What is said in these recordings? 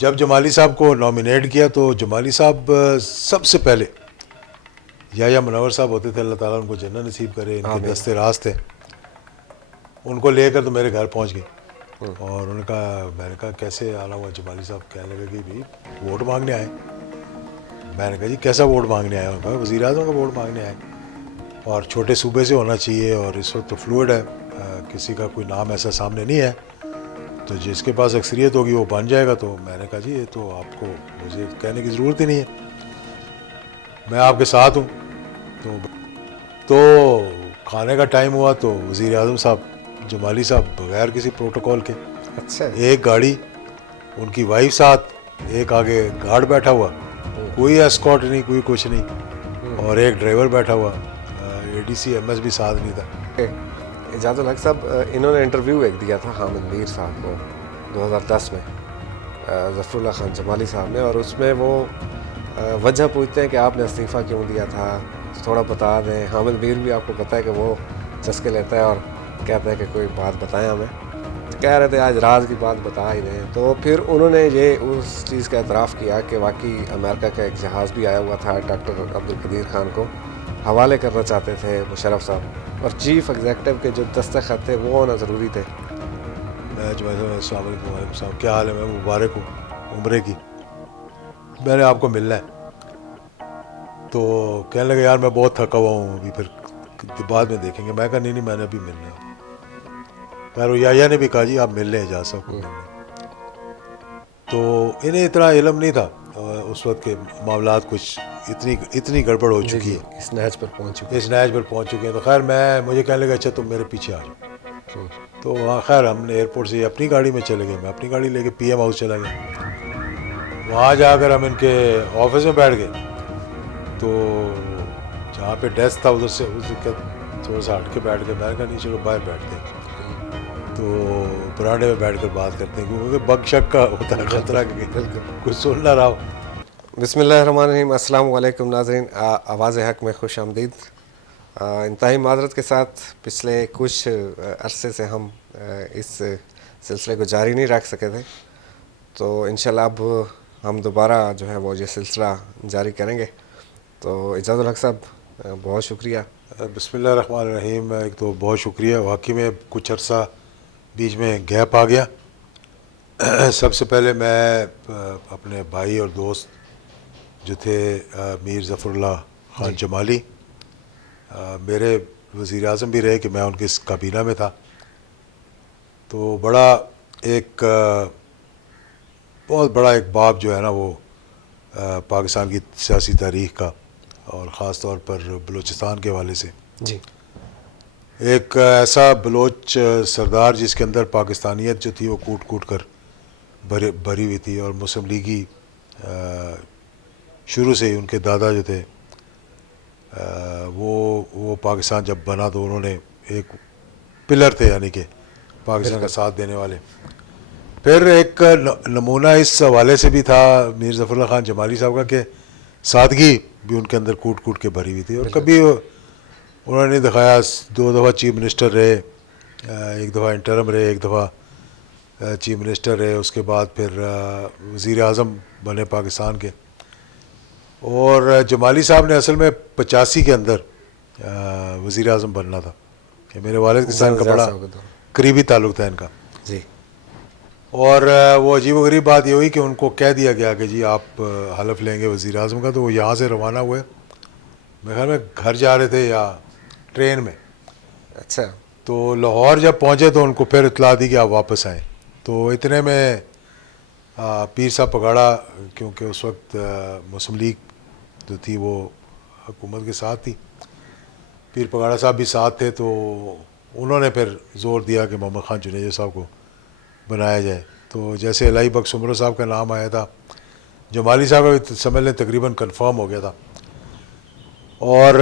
جب جمالی صاحب کو نامینیٹ کیا تو جمالی صاحب سب سے پہلے یا منور صاحب ہوتے تھے, اللہ تعالیٰ ان کو جنت نصیب کرے, ان کے دستے راز تھے, ان کو لے کر تو میرے گھر پہنچ گئے اور انہوں نے کہا, میں نے کہا کیسے آنا ہوا؟ جمالی صاحب کہنے لگے کہ بھائی ووٹ مانگنے آئے. میں نے کہا جی کیسا ووٹ مانگنے آئے؟ انہوں نے کہا وزیر اعظم کا ووٹ مانگنے آئے, اور چھوٹے صوبے سے ہونا چاہیے, اور اس وقت تو فلوئڈ ہے, کسی کا کوئی نام ایسا سامنے نہیں ہے, تو جس کے پاس اکثریت ہوگی وہ بن جائے گا. تو میں نے کہا جی یہ تو آپ کو مجھے کہنے کی ضرورت ہی نہیں ہے, میں آپ کے ساتھ ہوں. تو کھانے کا ٹائم ہوا تو وزیر اعظم صاحب جمالی صاحب بغیر کسی پروٹوکول کے, اچھا, ایک گاڑی, ان کی وائف ساتھ, ایک آگے گارڈ بیٹھا ہوا, کوئی اسکارٹ نہیں, کوئی کچھ نہیں, اور ایک ڈرائیور بیٹھا ہوا, اے ڈی سی ایم ایس بھی ساتھ نہیں تھا. اعجاز الحق صاحب انہوں نے انٹرویو ایک دیا تھا حامد میر صاحب کو 2010 میں, ظفر اللہ خان جمالی صاحب نے, اور اس میں وہ وجہ پوچھتے ہیں کہ آپ نے استعفیٰ کیوں دیا تھا, تھوڑا بتا دیں. حامد میر بھی آپ کو پتہ ہے کہ وہ چسکے لیتا ہے اور کہتا ہے کہ کوئی بات بتائیں ہمیں, کہہ رہے تھے آج راز کی بات بتا ہی دیں. تو پھر انہوں نے یہ اس چیز کا اعتراف کیا کہ واقعی امریکہ کا ایک جہاز بھی آیا ہوا تھا, ڈاکٹر عبدالقدیر خان کو حوالے کرنا چاہتے تھے مشرف صاحب, اور چیف ایگزیکٹو کے جو دستخط تھے وہ ہونا ضروری تھے. السلام علیکم. وعلیکم السلام, کیا حال ہے؟ میں مبارک ہوں عمرے کی, میں نے آپ کو ملنا ہے. تو کہنے لگے یار میں بہت تھکا ہوا ہوں, ابھی پھر بعد میں دیکھیں گے. میں کہا نہیں میں نے ابھی ملنا ہے. خیر یا نے بھی کہا جی آپ مل لیں اعجاز صاحب کو مل لیں. تو انہیں اتنا علم نہیں تھا اس وقت کے معاملات کچھ اتنی گڑبڑ ہو چکی ہے, اس نہج پر پہنچ چکے ہیں. تو خیر مجھے کہنے لگا اچھا تم میرے پیچھے آ جاؤ. تو وہاں خیر ہم نے ایئرپورٹ سے اپنی گاڑی میں چلے گئے, میں اپنی گاڑی لے کے پی ایم ہاؤس چلا گیا. وہاں جا کر ہم ان کے آفس میں بیٹھ گئے, تو جہاں پہ ڈیسک تھا ادھر سے تھوڑا سا ہٹ کے بیٹھ گئے. میں نے کہا نہیں چلو باہر بیٹھتے ہیں, تو پرانے میں بیٹھ کر بات کرتے ہیں, کیونکہ بگ شک کا ہوتا ہے خطرہ کہ کچھ سن نہ رہا ہو. بسم اللہ الرحمن الرحیم. السلام علیکم ناظرین, آواز حق میں خوش آمدید. انتہائی معذرت کے ساتھ پچھلے کچھ عرصے سے ہم اس سلسلے کو جاری نہیں رکھ سکے تھے, تو انشاءاللہ اب ہم دوبارہ جو ہے وہ یہ سلسلہ جاری کریں گے. تو اعجاز الحق صاحب بہت شکریہ. بسم اللہ الرحمن الرحیم. ایک تو بہت شکریہ, واقعی میں کچھ عرصہ بیچ میں گیپ آ گیا. سب سے پہلے میں اپنے بھائی اور دوست جو تھے میر ظفر اللہ خان جمالی, میرے وزیر اعظم بھی رہے کہ میں ان کی کابینہ میں تھا, تو بہت بڑا ایک باب جو ہے نا وہ پاکستان کی سیاسی تاریخ کا, اور خاص طور پر بلوچستان کے حوالے سے. جی, ایک ایسا بلوچ سردار جس کے اندر پاکستانیت جو تھی وہ کوٹ کوٹ کر بھری ہوئی تھی, اور مسلم لیگی شروع سے ہی ان کے دادا جو تھے وہ پاکستان جب بنا تو انہوں نے ایک پلر تھے, یعنی کہ پاکستان کا ساتھ دینے والے. پھر ایک نمونہ اس حوالے سے بھی تھا میر ظفر اللہ خان جمالی صاحب کا کہ سادگی بھی ان کے اندر کوٹ کوٹ کے بھری ہوئی تھی, اور کبھی انہوں نے دکھایا. 2 دفعہ چیف منسٹر رہے, ایک دفعہ انٹرم رہے, ایک دفعہ چیف منسٹر رہے, اس کے بعد پھر وزیر اعظم بنے پاکستان کے. اور جمالی صاحب نے اصل میں 85 کے اندر وزیر اعظم بننا تھا, کہ میرے والد کے ساتھ ان کا بڑا قریبی تعلق تھا ان کا. جی, اور وہ عجیب و غریب بات یہ ہوئی کہ ان کو کہہ دیا گیا کہ جی آپ حلف لیں گے وزیر اعظم کا, تو وہ یہاں سے روانہ ہوئے, میرے خیال میں گھر جا رہے تھے یا ٹرین میں. اچھا, تو لاہور جب پہنچے تو ان کو پھر اطلاع دی کہ آپ واپس آئیں. تو اتنے میں پیر صاحب پگاڑا, کیونکہ اس وقت مسلم لیگ جو تھی وہ حکومت کے ساتھ تھی, پیر پگاڑا صاحب بھی ساتھ تھے, تو انہوں نے پھر زور دیا کہ محمد خان جنیجہ صاحب کو بنایا جائے. تو جیسے الہی بخش عمرو صاحب کا نام آیا تھا, جمالی صاحب کا بھی سمجھ لیں تقریباً کنفرم ہو گیا تھا, اور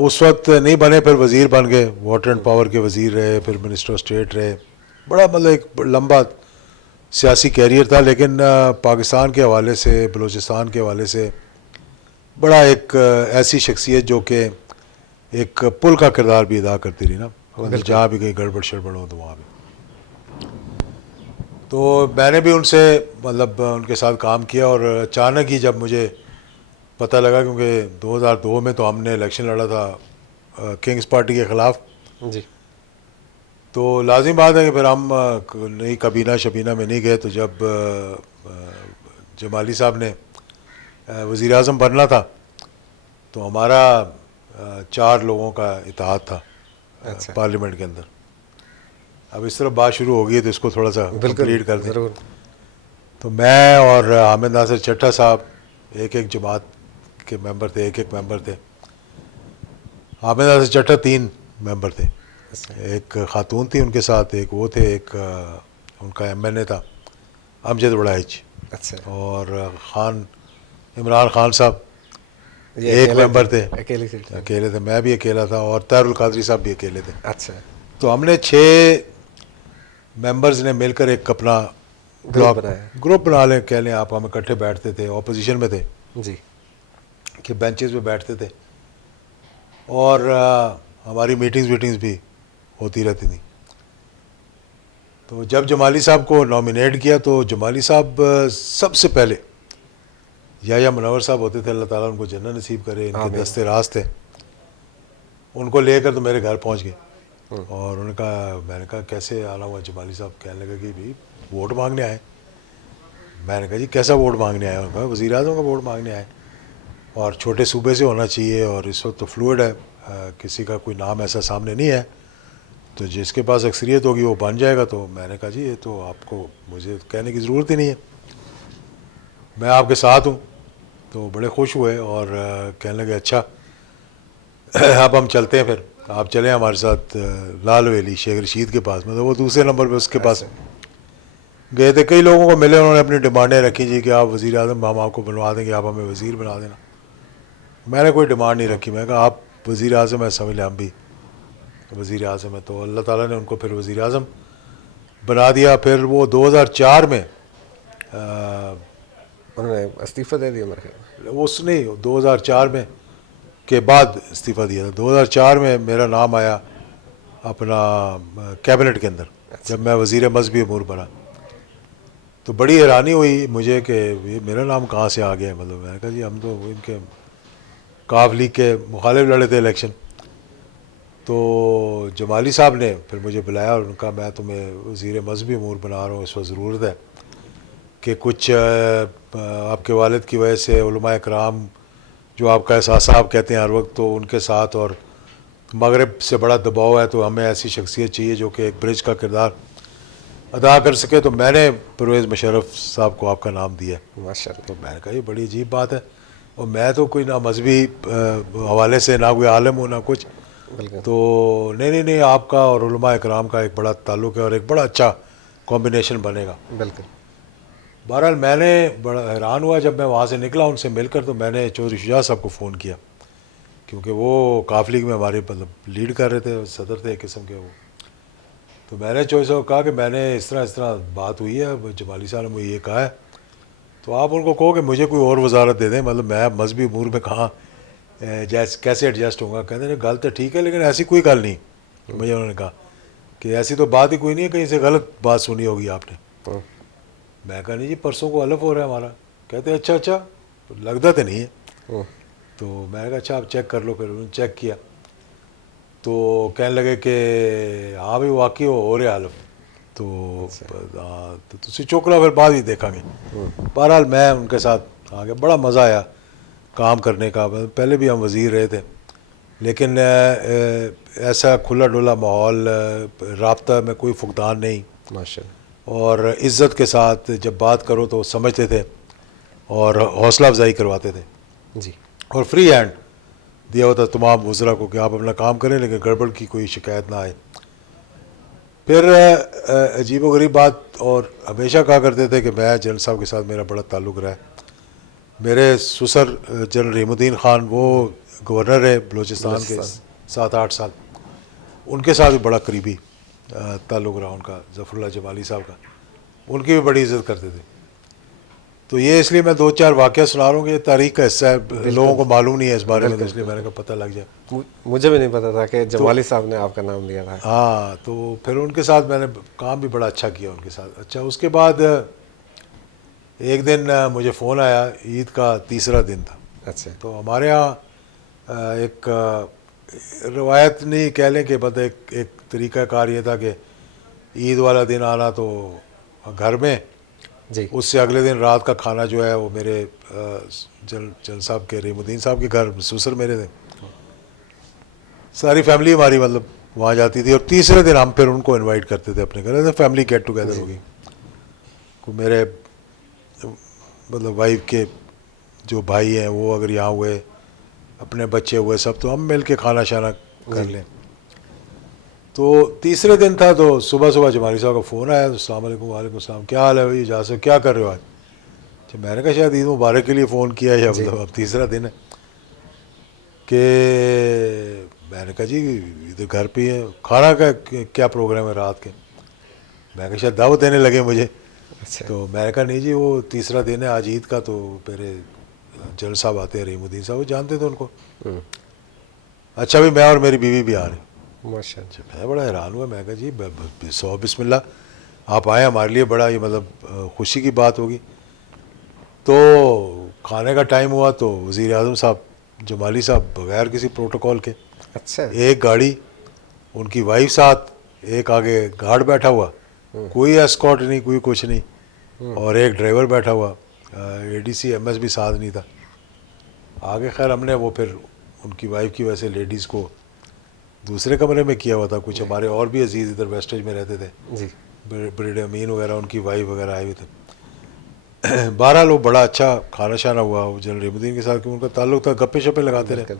اس وقت نہیں بنے, پھر وزیر بن گئے, واٹر اینڈ پاور کے وزیر رہے, پھر منسٹر آف اسٹیٹ رہے. بڑا مطلب ایک لمبا سیاسی کیریئر تھا, لیکن پاکستان کے حوالے سے, بلوچستان کے حوالے سے بڑا ایک ایسی شخصیت جو کہ ایک پل کا کردار بھی ادا کرتی رہی نا, جہاں بھی کہیں گڑبڑ شڑبڑ ہو تو وہاں بھی. تو میں نے بھی ان سے مطلب ان کے ساتھ کام کیا، اور اچانک ہی جب مجھے پتہ لگا، کیونکہ 2002 میں تو ہم نے الیکشن لڑا تھا کنگز پارٹی کے خلاف، جی تو لازم بات ہے کہ پھر ہم نئی کابینہ شبینہ میں نہیں گئے. تو جب جمالی صاحب نے وزیر اعظم بننا تھا تو ہمارا 4 لوگوں کا اتحاد تھا اچھا پارلیمنٹ کے اندر. اب اس طرح بات شروع ہو گئی ہے تو اس کو تھوڑا سا بالکل کمپلیٹ کر دیں. ضرور. تو میں اور حامد ناصر چٹھا صاحب ایک جماعت کے ممبر تھے، ایک ممبر تھے. حامد ناصر چٹھا 3 ممبر تھے، اچھا ایک خاتون تھی ان کے ساتھ، ایک وہ تھے، ایک ان کا ایم این اے تھا امجد وڑائچ، اچھا اور عمران خان صاحب یہ ایک اکیلے ممبر تھے، اکیلی سیٹ تھی. اکیلے تھے. میں بھی اکیلا تھا، اور طاہر القادری صاحب بھی اکیلے تھے. اچھا تو ہم نے 6 ممبرز نے مل کر ایک اپنا گروپ بنایا. گروپ بنا لیں کہہ لیں آپ. ہم اکٹھے بیٹھتے تھے، اپوزیشن میں تھے جی کہ بینچز پہ بیٹھتے تھے، اور ہماری میٹنگز بھی ہوتی رہتی تھیں. تو جب جمالی صاحب کو نامینیٹ کیا تو جمالی صاحب سب سے پہلے یا منور صاحب ہوتے تھے، اللہ تعالیٰ ان کو جنت نصیب کرے، ان کے آمین. دستے راست تھے. ان کو لے کر تو میرے گھر پہنچ گئے، اور انہوں نے کہا، میں نے کہا کیسے آنا ہوا؟ جمالی صاحب کہنے لگا کہ بھائی ووٹ مانگنے آئے. میں نے کہا جی کیسا ووٹ مانگنے آئے؟ انہوں نے کہا وزیر اعظم کا ووٹ مانگنے آئے، اور چھوٹے صوبے سے ہونا چاہیے، اور اس وقت تو فلوئڈ ہے، کسی کا کوئی نام ایسا سامنے نہیں ہے، تو جس کے پاس اکثریت ہوگی وہ بن جائے گا. تو میں نے کہا جی یہ تو آپ کو مجھے کہنے کی ضرورت ہی نہیں ہے، میں آپ کے ساتھ ہوں. تو بڑے خوش ہوئے اور کہنے لگے اچھا اب ہم چلتے ہیں، پھر آپ چلیں ہمارے ساتھ لال ویلی شیخ رشید کے پاس. مطلب وہ دوسرے نمبر پہ اس کے پاس گئے تھے. کئی لوگوں کو ملے، انہوں نے اپنی ڈیمانڈیں رکھی جی کہ آپ وزیر اعظم ہم آپ کو بنوا دیں گے، آپ ہمیں وزیر بنا دینا. میں نے کوئی ڈیمانڈ نہیں رکھی، میں نے کہا آپ وزیر اعظم ہے، سمجھ لیں ہم بھی وزیر اعظم ہے. تو اللہ تعالیٰ نے ان کو پھر وزیر اعظم بنا دیا. پھر وہ 2004 میں انہوں نے استعفیٰ دے دیا میرے خیال میں. اس نے 2004 میں کے بعد استعفیٰ دیا تھا. 2004 میں میرا نام آیا اپنا کیبنٹ کے اندر جب میں وزیر مذہبی امور بنا. تو بڑی حیرانی ہوئی مجھے کہ یہ میرا نام کہاں سے آ گیا ہے. مطلب میں نے کہا جی ہم تو ان کے کاف لیگ کے مخالف لڑے تھے الیکشن. تو جمالی صاحب نے پھر مجھے بلایا اور ان کا میں تمہیں وزیر مذہبی امور بنا رہا ہوں، اس وقت ضرورت ہے کہ کچھ آپ کے والد کی وجہ سے علماء کرام جو آپ کا احساس آپ کہتے ہیں ہر وقت، تو ان کے ساتھ، اور مغرب سے بڑا دباؤ ہے، تو ہمیں ایسی شخصیت چاہیے جو کہ ایک برج کا کردار ادا کر سکے. تو میں نے پرویز مشرف صاحب کو آپ کا نام دیا. ماشاء اللہ. تو میں نے کہا یہ بڑی عجیب بات ہے، اور میں تو کوئی نہ مذہبی حوالے سے نہ کوئی عالم ہوں نہ کچھ. بالکل تو نہیں آپ کا اور علماء اکرام کا ایک بڑا تعلق ہے، اور ایک بڑا اچھا کمبینیشن بنے گا. بالکل. بہرحال میں نے بڑا حیران ہوا جب میں وہاں سے نکلا ان سے مل کر. تو میں نے چودھری شجاع صاحب کو فون کیا، کیونکہ وہ کاف لیگ میں ہمارے مطلب لیڈ کر رہے تھے، صدر تھے ایک قسم کے وہ. تو میں نے چودھری صاحب کو کہا کہ میں نے اس طرح بات ہوئی ہے، جمالی صاحب نے مجھے یہ کہا ہے، تو آپ ان کو کہو کہ مجھے کوئی اور وزارت دے دیں. مطلب میں مذہبی امور میں کہاں کیسے ایڈجسٹ ہوں گا. کہتے ہیں گل تو ٹھیک ہے لیکن ایسی کوئی گل نہیں. مجھے انہوں نے کہا کہ ایسی تو بات ہی کوئی نہیں ہے، کہیں سے غلط بات سنی ہوگی آپ نے. میں کہا نہیں جی پرسوں کو حلف ہو رہا ہے ہمارا. کہتے ہیں اچھا لگتا تو نہیں ہے. تو میں نے کہا اچھا آپ چیک کر لو. پھر انہوں نے چیک کیا تو کہنے لگے کہ ہاں بھائی واقعی ہو رہا حلف. تو تسی چک لو، پھر بعد ہی دیکھا گے. بہرحال میں ان کے ساتھ آ گیا، بڑا مزہ آیا کام کرنے کا. پہلے بھی ہم وزیر رہے تھے لیکن ایسا کھلا ڈھلا ماحول، رابطہ میں کوئی فقدان نہیں، ماشاء اللہ. اور عزت کے ساتھ جب بات کرو تو سمجھتے تھے اور حوصلہ افزائی کرواتے تھے، جی اور فری ہینڈ دیا ہوتا تمام وزراء کو کہ آپ اپنا کام کریں لیکن گڑبڑ کی کوئی شکایت نہ آئے. پھر عجیب و غریب بات، اور ہمیشہ کہا کرتے تھے کہ میں جنرل صاحب کے ساتھ میرا بڑا تعلق رہا ہے. میرے سسر جنرل رحیم الدین خان وہ گورنر رہے بلوچستان کے 7-8 سال، ان کے ساتھ بھی بڑا قریبی تعلق رہا ان کا، ظفر اللہ جمالی صاحب کا. ان کی بھی بڑی عزت کرتے تھے. تو یہ اس لیے میں 2-4 واقعہ سنا رہا ہوں کہ یہ تاریخ کا حصہ ہے, لوگوں کو معلوم نہیں ہے اس بارے میں, تو اس لیے میں نے کہا پتہ لگ جائے. مجھے بھی نہیں پتا تھا کہ جمالی صاحب نے آپ کا نام لیا تھا. ہاں, تو پھر ان کے ساتھ میں نے کام بھی بڑا اچھا کیا ان کے ساتھ. اچھا, اس کے بعد ایک دن مجھے فون آیا, عید کا تیسرا دن تھا. اچھا. تو ہمارے ہاں ایک روایت نہیں کہہ لیں کہ مطلب ایک طریقہ کار یہ تھا کہ عید والا دن آنا تو گھر میں, جی. اس سے اگلے دن رات کا کھانا جو ہے وہ میرے جل صاحب کے, رحیم الدین صاحب کے گھر, سسر میرے تھے, ساری فیملی ہماری مطلب وہاں جاتی تھی. اور تیسرے دن ہم پھر ان کو انوائٹ کرتے تھے اپنے گھر, فیملی گیٹ ٹوگیدر ہوگی. میرے مطلب وائف کے جو بھائی ہیں وہ اگر یہاں ہوئے, اپنے بچے ہوئے سب, تو ہم مل کے کھانا شانا کر لیں. تو تیسرے دن تھا تو صبح جمالی صاحب کا فون آیا, السلام علیکم. وعلیکم السلام, کیا حال ہے بھائی اجاز صاحب, کیا کر رہے ہو آج؟ میں نے کہا شاید عید مبارک کے لیے فون کیا ہے, یا مطلب اب تیسرا دن ہے. کہ میں نے کہا جی ادھر گھر پہ ہے, کھانا کا کیا پروگرام ہے رات کے؟ میں نے کہا شاید دعوت دینے لگے مجھے. تو میں نے کہا نہیں جی وہ تیسرا دن ہے آج عید کا, تو میرے جل صاحب آتے ہیں, رحیم الدین صاحب, وہ جانتے تھے ان کو. اچھا بھی میں اور میری بیوی بھی آ رہے ہیں. ماشاء اللہ. میں بڑا حیران ہوا, میں کہا جی بسم اللہ, آپ آئے, ہمارے لیے بڑا یہ مطلب خوشی کی بات ہوگی. تو کھانے کا ٹائم ہوا تو وزیر اعظم صاحب جمالی صاحب بغیر کسی پروٹوکول کے, اچھا. ایک گاڑی, ان کی وائف ساتھ, ایک آگے گارڈ بیٹھا ہوا, کوئی اسکارٹ نہیں, کوئی کچھ نہیں, اور ایک ڈرائیور بیٹھا ہوا, اے ڈی سی ایم ایس بھی ساتھ نہیں تھا. آگے خیر ہم نے وہ پھر ان کی وائف کی وجہ سے لیڈیز کو دوسرے کمرے میں کیا ہوا تھا. کچھ ہمارے اور بھی عزیز ادھر ویسٹیج میں رہتے تھے, جی. بریڈ امین وغیرہ, ان کی وائف وغیرہ آئے ہوئے تھے. بہرحال وہ بڑا اچھا کھانا شانا ہوا جنرل رحیم الدین کے ساتھ, کہ ان کا تعلق تھا, گپے شپے لگاتے رہے.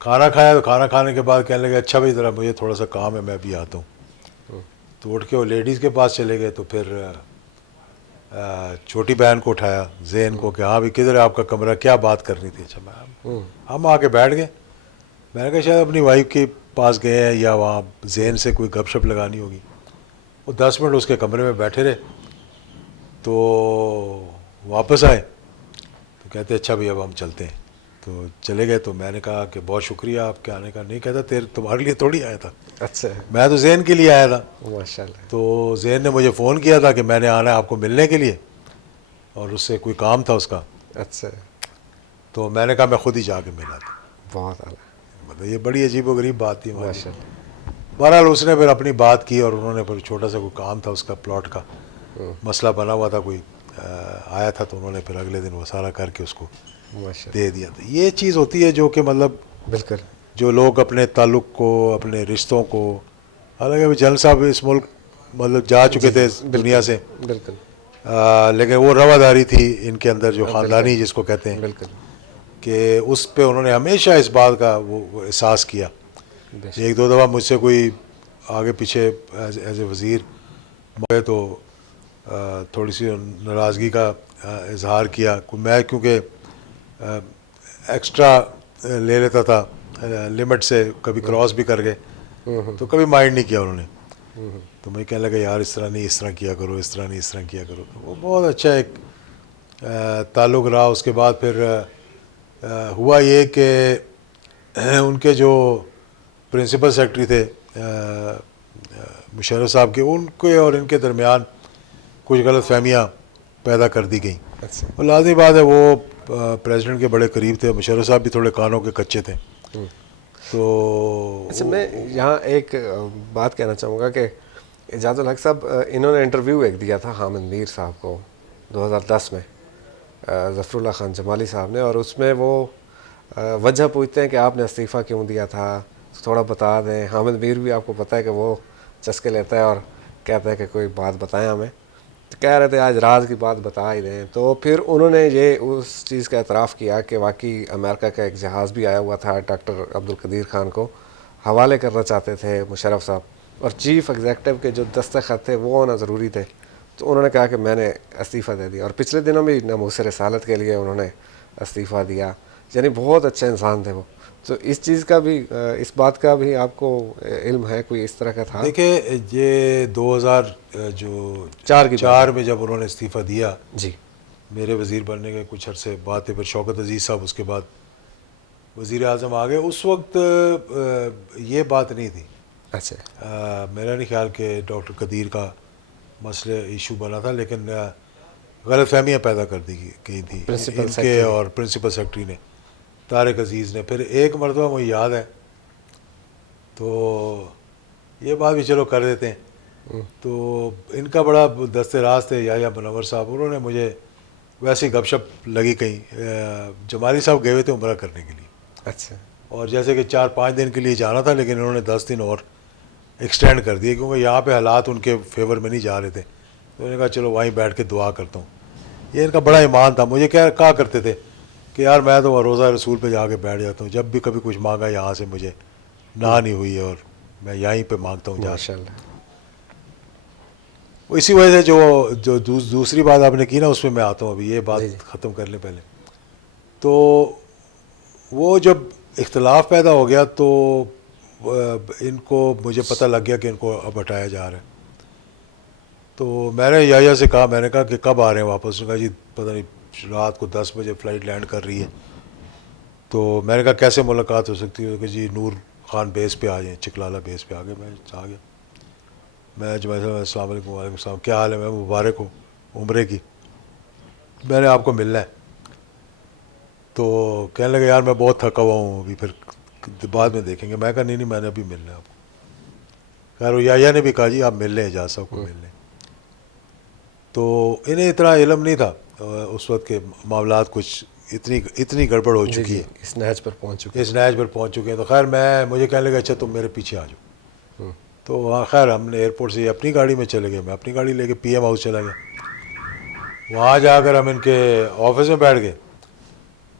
کھانا کھایا, تو کھانا کھانے کے بعد کہنے لگے اچھا بھائی ذرا مجھے تھوڑا سا کام ہے, میں بھی آتا ہوں. تو اٹھ کے وہ لیڈیز کے پاس چلے گئے. تو پھر چھوٹی بہن کو اٹھایا, زین کو, کہ ہاں بھی کدھر ہے آپ کا کمرہ, کیا بات کرنی تھی؟ اچھا میم, ہم آ کے بیٹھ گئے. میں نے کہا شاید اپنی وائف کے پاس گئے ہیں, یا وہاں زین سے کوئی گپ شپ لگانی ہوگی. وہ 10 منٹ اس کے کمرے میں بیٹھے رہے, تو واپس آئے تو کہتے اچھا بھائی اب ہم چلتے ہیں. تو چلے گئے. تو میں نے کہا کہ بہت شکریہ آپ کے آنے کا. نہیں, کہتا تمہارے لیے تھوڑی آیا تھا, اچھا. میں تو زین کے لیے آیا تھا. ماشاء اللہ. تو زین نے مجھے فون کیا تھا کہ میں نے آنا ہے آپ کو ملنے کے لیے, اور اس سے کوئی کام تھا اس کا. اچھا. تو میں نے کہا میں خود ہی جا کے ملا تھا. بہت اعلیٰ. مطلب یہ بڑی عجیب و غریب بات تھی. ماشاء اللہ. بہرحال اس نے پھر اپنی بات کی, اور انہوں نے پھر چھوٹا سا کوئی کام تھا اس کا, پلاٹ کا مسئلہ بنا ہوا تھا, کوئی آیا تھا, تو انہوں نے پھر اگلے دن وہ سارا کر کے اس کو دے دیا تھا. یہ چیز ہوتی ہے جو کہ مطلب بالکل جو لوگ اپنے تعلق کو, اپنے رشتوں کو, حالانکہ جنرل صاحب اس ملک مطلب جا چکے تھے دنیا سے, بالکل, لیکن وہ رواداری تھی ان کے اندر, جو خاندانی جس کو کہتے ہیں, بالکل, کہ اس پہ انہوں نے ہمیشہ اس بات کا وہ احساس کیا. ایک دو دفعہ مجھ سے کوئی آگے پیچھے ایز اے وزیر مجھے تو تھوڑی سی ناراضگی کا اظہار کیا. میں کیونکہ ایکسٹرا لے لیتا تھا لمٹ سے, کبھی کراس بھی کر گئے, تو کبھی مائنڈ نہیں کیا انہوں نے. تو میں کہنے لگا یار اس طرح نہیں, اس طرح کیا کرو, اس طرح نہیں, اس طرح کیا کرو. وہ بہت اچھا ایک تعلق رہا. اس کے بعد پھر ہوا یہ کہ ان کے جو پرنسپل سیکرٹری تھے مشرف صاحب کے, ان کے اور ان کے درمیان کچھ غلط فہمیاں پیدا کر دی گئیں. اور لازمی بات ہے وہ پریزیڈنٹ کے بڑے قریب تھے, مشرف صاحب بھی تھوڑے کانوں کے کچے تھے. تو اچھا, میں یہاں ایک بات کہنا چاہوں گا کہ اعجاز الحق صاحب انہوں نے انٹرویو ایک دیا تھا حامد میر صاحب کو 2010 میں, ظفر اللہ خان جمالی صاحب نے, اور اس میں وہ وجہ پوچھتے ہیں کہ آپ نے استعفیٰ کیوں دیا تھا, تھوڑا بتا دیں. حامد میر بھی آپ کو پتہ ہے کہ وہ چسکے لیتا ہے اور کہتا ہے کہ کوئی بات بتائیں ہمیں, تو کہہ رہے تھے آج راز کی بات بتا ہی دیں. تو پھر انہوں نے یہ اس چیز کا اعتراف کیا کہ واقعی امریکہ کا ایک جہاز بھی آیا ہوا تھا, ڈاکٹر عبدالقدیر خان کو حوالے کرنا چاہتے تھے مشرف صاحب, اور چیف ایگزیکٹو کے جو دستخط تھے وہ ہونا ضروری تھے. تو انہوں نے کہا کہ میں نے استعفیٰ دے دیا, اور پچھلے دنوں بھی ناموس رسالت کے لیے انہوں نے استعفیٰ دیا. یعنی بہت اچھے انسان تھے وہ. تو اس چیز کا بھی, اس بات کا بھی آپ کو علم ہے, کوئی اس طرح کا تھا؟ دیکھیں یہ 2004 میں جب انہوں نے استعفیٰ دیا, جی, میرے وزیر بننے کے کچھ عرصے بعد تھے، پھر شوکت عزیز صاحب اس کے بعد وزیر اعظم آ گئے. اس وقت یہ بات نہیں تھی. اچھا. میرا نہیں خیال کہ ڈاکٹر قدیر کا مسئلہ ایشو بنا تھا، لیکن غلط فہمیاں پیدا کر دی گئی تھیں ان کے اور پرنسپل سیکرٹری نے، طارق عزیز نے. پھر ایک مرتبہ مجھے یاد ہے تو یہ بات بھی چلو کر دیتے ہیں. تو ان کا بڑا دست راز تھے یا منور صاحب، انہوں نے مجھے ویسے ہی گپ شپ لگی کہیں، جمالی صاحب گئے ہوئے تھے عمرہ کرنے کے لیے. اچھا. اور جیسے کہ 4-5 دن کے لیے جانا تھا، لیکن انہوں نے 10 دن اور ایکسٹینڈ کر دیے کیونکہ یہاں پہ حالات ان کے فیور میں نہیں جا رہے تھے. تو انہوں نے کہا چلو وہیں بیٹھ کے دعا کرتا ہوں. یہ ان کا بڑا ایمان تھا. مجھے کیا کہا کرتے تھے کہ یار میں تو روزہ رسول پہ جا کے بیٹھ جاتا ہوں، جب بھی کبھی کچھ مانگا یہاں سے مجھے نہ نہیں ہوئی اور میں یہیں پہ مانگتا ہوں. ماشاء اللہ. اسی وجہ سے جو دوسری بات آپ نے کی نا اس میں آتا ہوں. ابھی یہ بات ختم کر لیں پہلے. تو وہ جب اختلاف پیدا ہو گیا تو ان کو مجھے پتہ لگ گیا کہ ان کو اب ہٹایا جا رہا ہے. تو میں نے یا سے کہا، میں نے کہا کہ کب آ رہے ہیں واپس؟ نے کہا جی پتہ نہیں رات کو 10 بجے فلائٹ لینڈ کر رہی ہے. تو میں نے کہا کیسے ملاقات ہو سکتی ہے؟ کہ جی نور خان بیس پہ آ جائیں، چکلالہ بیس پہ آ گئے. میں آ گیا. میں جب السلام علیکم. وعلیکم السلام. کیا حال ہے؟ میں مبارک ہوں عمرے کی، میں نے آپ کو ملنا ہے. تو کہنے لگے یار میں بہت تھکا ہوا ہوں، ابھی پھر بعد میں دیکھیں گے. میں کہا نہیں میں نے ابھی ملنا ہے آپ کو. خیر وہ یا نے بھی کہا جی آپ مل لیں، اجاز صاحب کو مل لیں. تو انہیں اتنا علم نہیں تھا اس وقت کے معاملات کچھ اتنی گڑبڑ ہو چکی ہے، اس نہج پر پہنچ چکے ہیں. تو خیر مجھے کہنے لگا اچھا تم میرے پیچھے آ جاؤ. تو وہاں خیر ہم نے ایئرپورٹ سے اپنی گاڑی میں چلے گئے. میں اپنی گاڑی لے کے پی ایم ہاؤس چلا گیا. وہاں جا کر ہم ان کے آفس میں بیٹھ گئے.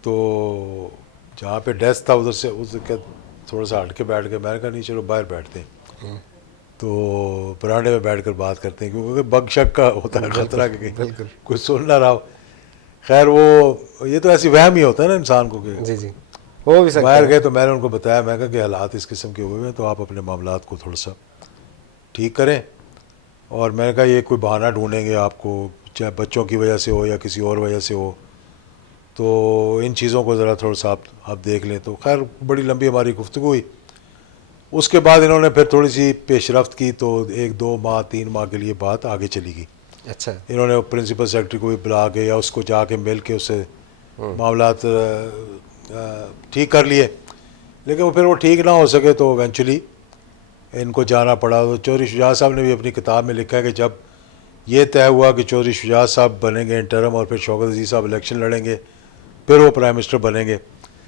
تو جہاں پہ ڈیسک تھا ادھر سے تھوڑا سا ہٹ کے بیٹھ گئے. میں نے کہا نہیں چلو باہر بیٹھتے ہیں، تو برانڈے میں بیٹھ کر بات کرتے ہیں، کیونکہ بگ شک کا ہوتا ہے خطرہ کہ کچھ سن نہ رہا ہو. خیر وہ یہ تو ایسی وہم ہی ہوتا ہے نا انسان کو کہ جی وہ بھی باہر گئے. تو میں نے ان کو بتایا، میں کہا کہ حالات اس قسم کے ہوئے ہیں تو آپ اپنے معاملات کو تھوڑا سا ٹھیک کریں. اور میں نے کہا یہ کوئی بہانہ ڈھونڈیں گے آپ کو، چاہے بچوں کی وجہ سے ہو یا کسی اور وجہ سے ہو، تو ان چیزوں کو ذرا تھوڑا سا آپ دیکھ لیں. تو خیر بڑی لمبی ہماری گفتگو ہوئی. اس کے بعد انہوں نے پھر تھوڑی سی پیش رفت کی، تو 1-2 ماہ 3 ماہ کے لیے بات آگے چلی گئی. اچھا. انہوں نے پرنسپل سیکرٹری کو بھی بلا کے یا اس کو جا کے مل کے اس سے معاملات ٹھیک کر لیے. لیکن پھر وہ ٹھیک نہ ہو سکے تو ایونچولی ان کو جانا پڑا. تو چودھری شجاعت صاحب نے بھی اپنی کتاب میں لکھا ہے کہ جب یہ طے ہوا کہ چودھری شجاعت صاحب بنیں گے انٹرم اور پھر شوکت عزیز صاحب الیکشن لڑیں گے، پھر وہ پرائم منسٹر بنیں گے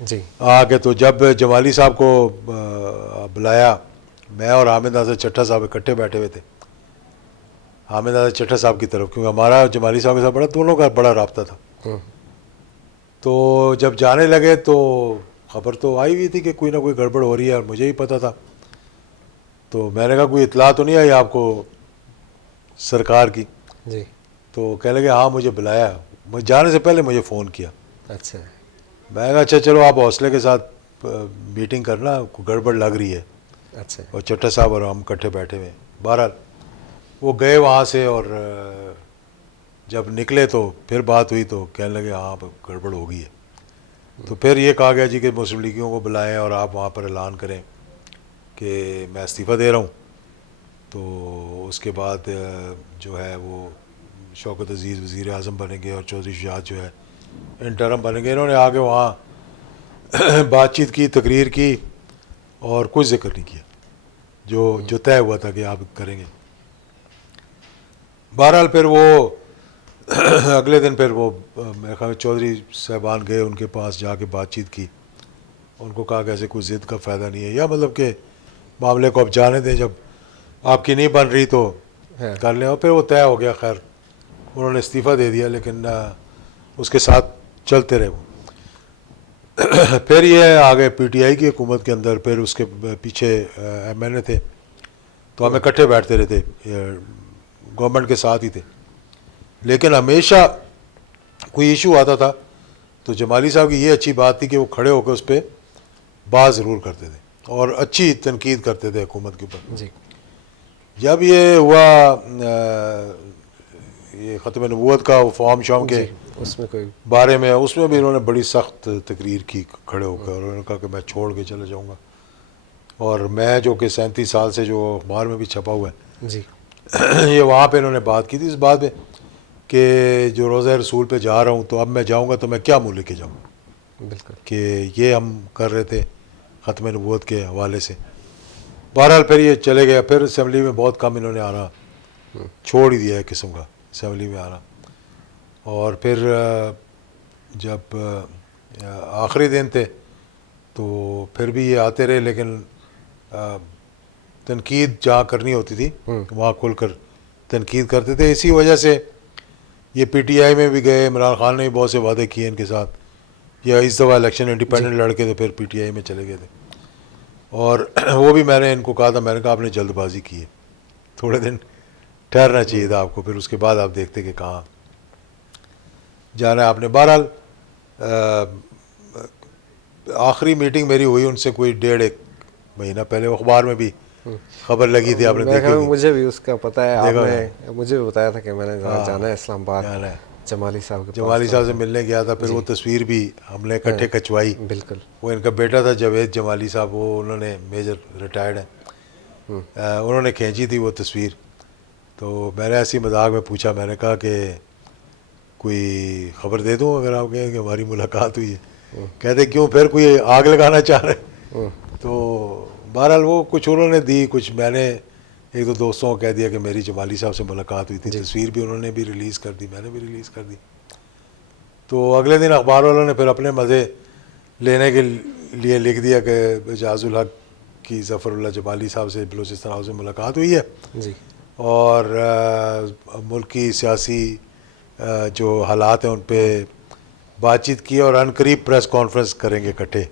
جی آگے. تو جب جمالی صاحب کو بلایا، میں اور حامد ناصر چٹھا صاحب اکٹھے بیٹھے ہوئے تھے حامد ناصر چٹھا صاحب کی طرف، کیونکہ ہمارا جمالی صاحب کے ساتھ دونوں کا بڑا رابطہ تھا. تو جب جانے لگے تو خبر تو آئی ہوئی تھی کہ کوئی نہ کوئی گڑبڑ ہو رہی ہے، اور مجھے ہی پتہ تھا. تو میں نے کہا کوئی اطلاع تو نہیں آئی آپ کو سرکار کی؟ جی. تو کہنے لگے ہاں مجھے بلایا، مجھے جانے سے پہلے مجھے فون کیا. اچھا. میں کہا اچھا چلو آپ حوصلے کے ساتھ میٹنگ کرنا، گڑبڑ لگ رہی ہے. اچھا. اور چٹھا صاحب اور ہم اکٹھے بیٹھے ہوئے. بہرحال وہ گئے وہاں سے، اور جب نکلے تو پھر بات ہوئی تو کہنے لگے ہاں گڑبڑ ہو گئی ہے. تو پھر یہ کہا گیا جی کہ مسلم لیگیوں کو بلائیں اور آپ وہاں پر اعلان کریں کہ میں استعفیٰ دے رہا ہوں. تو اس کے بعد جو ہے وہ شوکت عزیز وزیر اعظم بنیں گے اور چودھری شجاعت جو ہے انٹرم بنیں گے. انہوں نے آگے وہاں بات چیت کی، تقریر کی، اور کچھ ذکر نہیں کیا جو طے ہوا تھا کہ آپ کریں گے. بہرحال پھر وہ اگلے دن پھر وہ میرے خیال میں چودھری صاحبان گئے ان کے پاس، جا کے بات چیت کی. ان کو کہا کہ ایسے کوئی ضد کا فائدہ نہیں ہے، یا مطلب کہ معاملے کو اب جانے دیں، جب آپ کی نہیں بن رہی تو کر لیں. اور پھر وہ طے ہو گیا. خیر انہوں نے استعفیٰ دے دیا، لیکن اس کے ساتھ چلتے رہے وہ. پھر یہ آگے پی ٹی آئی کی حکومت کے اندر، پھر اس کے پیچھے ایم این اے تھے، تو ہم اکٹھے بیٹھتے رہتے، گورنمنٹ کے ساتھ ہی تھے. لیکن ہمیشہ کوئی ایشو آتا تھا تو جمالی صاحب کی یہ اچھی بات تھی کہ وہ کھڑے ہو کے اس پہ بات ضرور کرتے تھے اور اچھی تنقید کرتے تھے حکومت کے اوپر. جی. جب یہ ہوا یہ ختم نبوت کا فارم شام کے اس میں کوئی بارے میں اس میں بھی انہوں نے بڑی سخت تقریر کی کھڑے ہو کر، اور انہوں نے کہا کہ میں چھوڑ کے چلے جاؤں گا. اور میں جو کہ 37 سال سے جو اخبار میں بھی چھپا ہوا ہے جی یہ وہاں پہ انہوں نے بات کی تھی اس بات پہ کہ جو روزہ رسول پہ جا رہا ہوں تو اب میں جاؤں گا تو میں کیا منہ لے کے جاؤں، بالکل کہ یہ ہم کر رہے تھے ختم نبوت کے حوالے سے. بہرحال پھر یہ چلے گئے. پھر اسمبلی میں بہت کم انہوں نے آنا چھوڑ ہی دیا ہے قسم کا اسمبلی میں آنا. اور پھر جب آخری دن تھے تو پھر بھی یہ آتے رہے، لیکن تنقید جہاں کرنی ہوتی تھی وہاں کھل کر تنقید کرتے تھے. اسی وجہ سے یہ پی ٹی آئی میں بھی گئے، عمران خان نے بھی بہت سے وعدے کیے ان کے ساتھ. یا اس دفعہ الیکشن انڈیپینڈنٹ لڑ کے تو پھر پی ٹی آئی میں چلے گئے تھے. اور وہ بھی میں نے ان کو کہا تھا، میں نے کہا آپ نے جلد بازی کی ہے، تھوڑے دن ٹھہرنا چاہیے تھا آپ کو، پھر اس کے بعد آپ دیکھتے کہ کہاں جانا ہے آپ نے. بہرحال آخری میٹنگ میری ہوئی ان سے کوئی 1.5 مہینہ پہلے، اخبار میں بھی خبر لگی تھی، آپ نے میرے دیکھی خیال میں ہوگی. مجھے بھی اس کا پتہ ہے. آپ دیکھا نے مجھے بھی بتایا تھا کہ میں نے جانا ہے اسلام آباد جانا ہے. جمالی صاحب کے پاس. جمالی صاحب سے ملنے گیا تھا. پھر وہ تصویر بھی ہم نے اکٹھے کھنچوائی. بالکل وہ ان کا بیٹا تھا جاوید جمالی صاحب، وہ انہوں نے میجر ریٹائرڈ ہیں، انہوں نے کھینچی تھی وہ تصویر. تو میں نے ایسی مذاق میں پوچھا، میں نے کہا کہ کوئی خبر دے دوں اگر آپ کہیں کہ ہماری ملاقات ہوئی ہے. کہتے کیوں، پھر کوئی آگ لگانا چاہ رہے. تو بہرحال وہ کچھ انہوں نے دی، کچھ میں نے ایک دو دوستوں کو کہہ دیا کہ میری جمالی صاحب سے ملاقات ہوئی تھی. تصویر بھی انہوں نے بھی ریلیز کر دی، میں نے بھی ریلیز کر دی. تو اگلے دن اخبار والوں نے پھر اپنے مزے لینے کے لیے لکھ دیا کہ اعجاز الحق کی ظفر اللہ جمالی صاحب سے بلوچستان ہاؤس میں ملاقات ہوئی ہے، جی اور ملکی سیاسی جو حالات ہیں ان پہ بات چیت کی، اور عن قریب پریس کانفرنس کریں گے اکٹھے.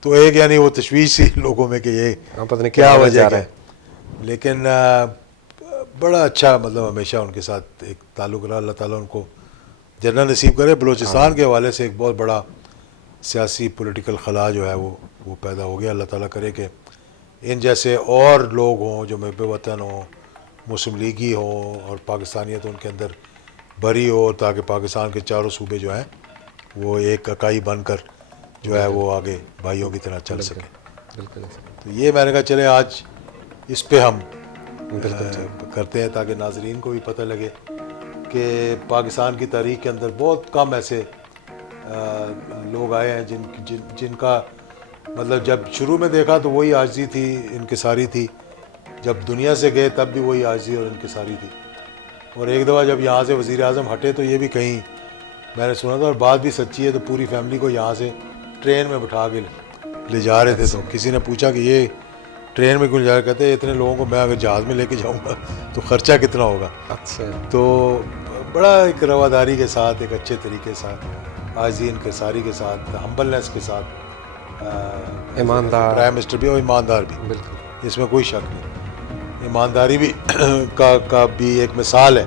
تو ایک یعنی وہ تشویش سی لوگوں میں کہ یہ پتہ نہیں کیا ہونے وجہ جا کیا رہا ہے. لیکن بڑا اچھا مطلب ہمیشہ ان کے ساتھ ایک تعلق رہا. اللہ تعالیٰ ان کو جنت نصیب کرے. بلوچستان کے حوالے سے ایک بہت بڑا سیاسی پولیٹیکل خلا جو ہے وہ پیدا ہو گیا. اللہ تعالیٰ کرے کہ ان جیسے اور لوگ ہوں جو محب وطن ہوں، مسلم لیگی ہوں، اور پاکستانیت ان کے اندر بھری ہو، تاکہ پاکستان کے چاروں صوبے جو ہیں وہ ایک اکائی بن کر جو ہے وہ آگے بھائیوں کی طرح چل سکیں. بالکل. تو یہ میں نے کہا چلے آج اس پہ ہم کرتے ہیں تاکہ ناظرین کو بھی پتہ لگے کہ پاکستان کی تاریخ کے اندر بہت کم ایسے لوگ آئے ہیں جن کا مطلب جب شروع میں دیکھا تو وہی عاجزی تھی، انکساری تھی. جب دنیا سے گئے تب بھی وہی عاجزی اور انکساری تھی. اور ایک دفعہ جب یہاں سے وزیر اعظم ہٹے تو یہ بھی کہیں میں نے سنا تھا، اور بات بھی سچی ہے، تو پوری فیملی کو یہاں سے ٹرین میں بٹھا کے لے جا رہے تھے. تو کسی نے پوچھا کہ یہ ٹرین میں کیوں لے جا رہے، کہتے ہیں اتنے لوگوں کو میں اگر جہاز میں لے کے جاؤں گا تو خرچہ کتنا ہوگا. اچھا. تو بڑا ایک رواداری کے ساتھ، ایک اچھے طریقے سے، عاجزی انکساری کے ساتھ، ہمبلنس کے ساتھ، ایماندار پرائم منسٹر بھی اور ایماندار بھی، بالکل. اس میں کوئی شک نہیں. ایمانداری بھی کا بھی ایک مثال ہے.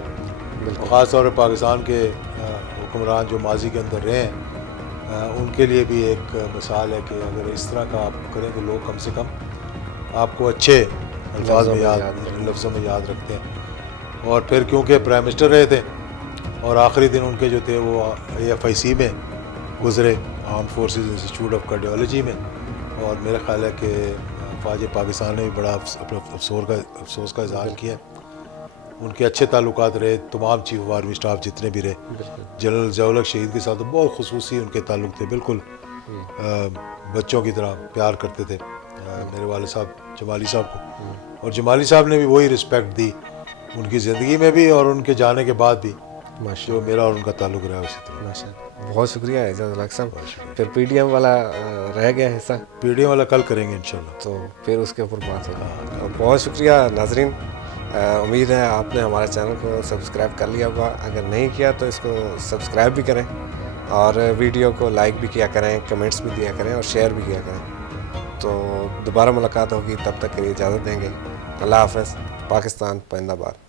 خاص طور پہ پاکستان کے حکمران جو ماضی کے اندر رہے ہیں ان کے لیے بھی ایک مثال ہے کہ اگر اس طرح کا آپ کریں تو لوگ کم سے کم آپ کو اچھے الفاظ میں لفظوں میں یاد رکھتے ہیں. اور پھر کیونکہ پرائم منسٹر رہے تھے اور آخری دن ان کے جو تھے وہ AFIC میں گزرے، arm forces institute of cardiology میں، اور میرا خیال ہے کہ فوج پاکستان نے بھی بڑا افسوس کا اظہار کیا. ان کے اچھے تعلقات رہے تمام چیف آف آرمی اسٹاف جتنے بھی رہے. جنرل ضیاء الحق شہید کے ساتھ بہت خصوصی ان کے تعلق تھے، بالکل بچوں کی طرح پیار کرتے تھے میرے والد صاحب جمالی صاحب کو. اور جمالی صاحب نے بھی وہی رسپیکٹ دی ان کی زندگی میں بھی اور ان کے جانے کے بعد بھی، جو میرا اور ان کا تعلق رہا اسی طرح. ماشاء اللہ. بہت شکریہ اعجاز الحق صاحب. پھر PTM والا رہ گیا حصہ، PTM والا کل کریں گے انشاءاللہ، تو پھر اس کے اوپر بات ہوگی. بہت شکریہ ناظرین. امید ہے آپ نے ہمارے چینل کو سبسکرائب کر لیا ہوگا. اگر نہیں کیا تو اس کو سبسکرائب بھی کریں، اور ویڈیو کو لائک بھی کیا کریں، کمنٹس بھی دیا کریں، اور شیئر بھی کیا کریں. تو دوبارہ ملاقات ہوگی، تب تک کے لیے اجازت دیں گے. اللہ حافظ. پاکستان پائندہ باد.